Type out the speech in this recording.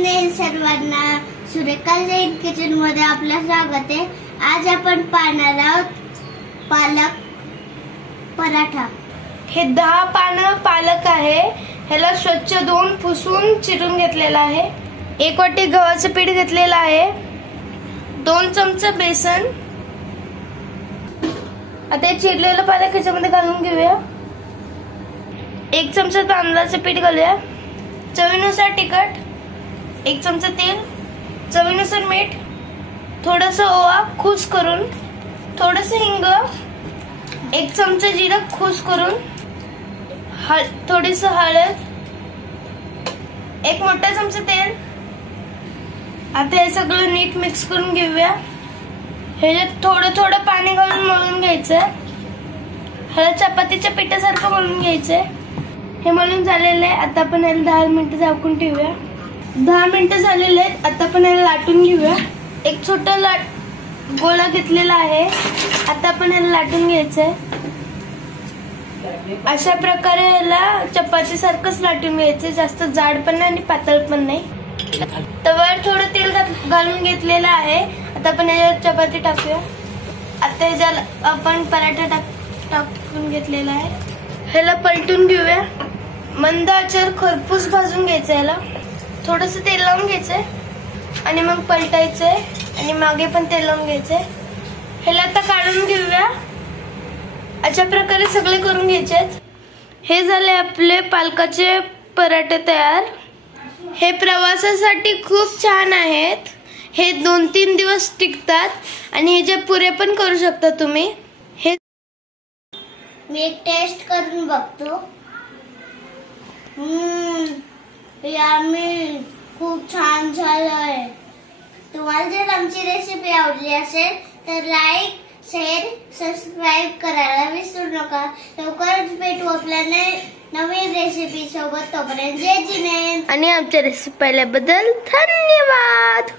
नाही सर्वांना, सुरेखा जैन किचन मध्ये आपलं स्वागत आहे। आज आपण पाहणार आहोत पालक पराठा। हे 10 पानं पालक आहे। ह्याला स्वच्छ धुवून पुसून चिरून घेतलेला आहे। 1 वाटी गव्हाचं पीठ घेतलेलं आहे। 2 चमचे बेसन। आता हे चिरलेलं पालक ह्याच्यामध्ये घालून घेऊया। 1 चमचा तांदळाचं पीठ घालूया। चवीनुसार तिखट, 1 चमचा तेल, चवीनुसार मीठ, थोडंसं ओवा खुस करून, थोडंसं हिंग, 1 चमचा जिरं खुस करून, थोडीशी हळद, 1 मोठा चमचा तेल। आता हे सगळं नीट मिक्स करून घेऊया। ह्याच्यात थोडं थोडं पाणी घालून मळून घ्यायचं। ह्याला चपातीच्या पिठासारखं मळून घ्यायचंय। हे मळून झालेलं आहे। आता आपण याला 10 मिनिटं झाकून ठेवूया। 10 मिनिटं झालेले आहेत। आता आपण याला लाटून घेऊया। एक छोटा गोळा घेतलेला आहे। आता आपण याला लाटून घ्यायचंय। अशा प्रकारे याला चपाती सारखंच लाटून घ्यायचंय। जास्त जाड पण नाही आणि पातळ पण नाही। तव्यावर थोडं तेल घालून घेतलेलं आहे। आता आपण याच्यावर चपाती टाकूया। आता ह्याला आपण पराठा टाकून घेतलेला आहे। ह्याला पलटून घेऊया। मंद आचेवर खरपूस भाजून घ्यायचं। याला थोडंसं तेल लावून घ्यायचंय आणि मग पलटायचंय आणि मागे पण तेल लावून घ्यायचंय। ह्याला आता काढून घेऊया। अशा प्रकारे सगळे करून घ्यायचे। हे झाले आपले पालकाचे पराठे तयार। हे प्रवासासाठी खूप छान आहेत। हे 2-3 दिवस टिकतात आणि ह्याचे पुरे पण करू शकता तुम्ही। हे मी एक टेस्ट करून बघतो। यामी खूप छान झालंय। तुम्हाला जर आमची रेसिपी आवडली असेल तर लाईक, शेअर, सबस्क्राईब करायला विसरू नका। लवकरच भेटू आपल्या नवीन रेसिपी सोबत। तोपर्यंत जय जिनेंद्र। आणि आमच्या रेसिपी पाहिल्याबद्दल धन्यवाद।